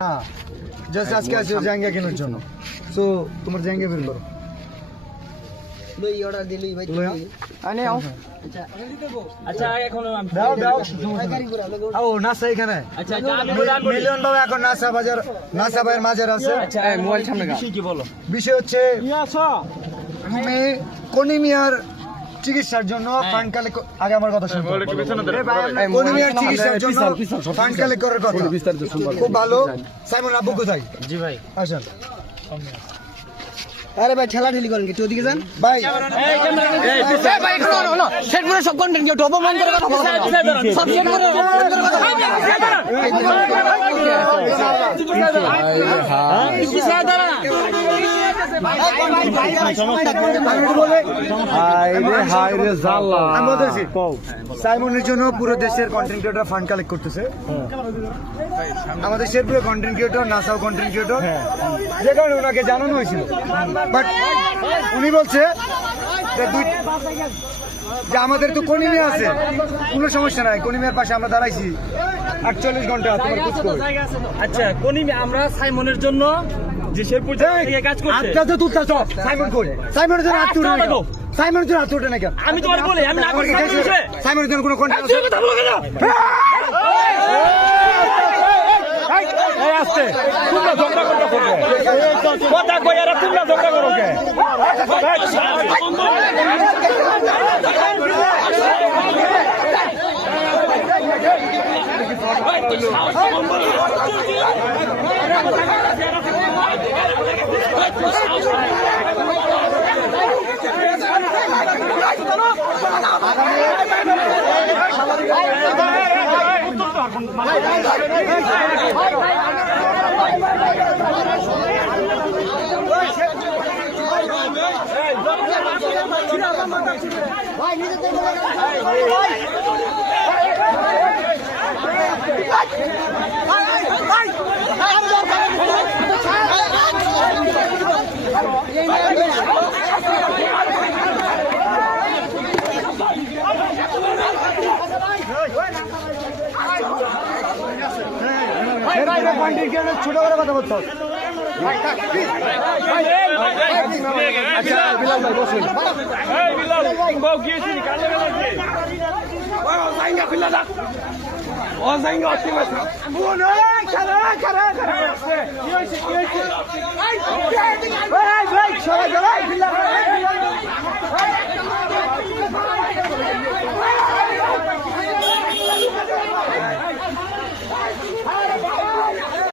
हाँ जैसे आज कैसे हो जाएंगे केनाর জন্য সো তোমার জায়গা বের করো লই অর্ডার দিলি ভাই আনে আও আচ্ছা এখন দাও দাও ও নাসা এখানে আচ্ছা আমি বলে আনবো মিলিয়ন বাবা এখন নাসা বাজার নাসা ভাইয়ের মাঝে আছে আচ্ছা মোবাইল সামনে গা কি বলো বিষয় হচ্ছে আমি কোনিমিয়ার চিকিৎসার জন্য ফান্ড কালেক্ট আগে আমার কথা শুনুন কোনিমিয়ার চিকিৎসার জন্য ফান্ড কালেক্ট করার কথা খুব ভালো সাইমন আব্বু কোথায় জি ভাই আসেন আরে ভাই ঠেলা ঠেলি করেন কি তুই ওদিকে যান ভাই এই ক্যামেরা এই ভাই হলো সেট করে সব কন্টেন্ট কেউ টপ মান করে কথা বলো সব সেট করে সাইমনের জন্য পুরো দেশের কন্টেন্ট ক্রিয়েটর ফান্ড কালেক্ট করতেছে আমাদের শেরপুরে কন্টেন্ট ক্রিয়েটর নাসাও কন্টেন্ট ক্রিয়েটর যে কারণে ওনাকে জানানো হয়েছিল বাট উনি বলছে যে আমাদের তো কোনিমিয়া আছে কোনো সমস্যা নাই কোনিমিয়ার পাশে আমরা দাঁড়াইছি 48 ঘন্টা তোমার খোঁজ করো আচ্ছা কোনি আমরা সাইমনের জন্য যে শেরপুর থেকে কাজ করছে আচ্ছা তো তুই চল সাইমন কই সাইমনের জন্য হাত তুলে নাও সাইমনের জন্য হাত তুলে না কেন আমি তোমার বলি আমি না করতে সাইমনের জন্য কোনো কন্টেন্ট আছে কথা বলো কেন এই আস্তে তোমরা ঝগড়া করতে করবে কথা কইরা তোমরা ঝগড়া করো কে ছোট করে কথা বলতো আচ্ছা বিলাল ভাই বসুন এই বিলাল বউ গিয়েছি কালে গেছে ও জাইঙ্গা খুলে দাও ও জাইঙ্গা অতি মাছ ও না খারা কি হইছে এই ভাই সবাই যাও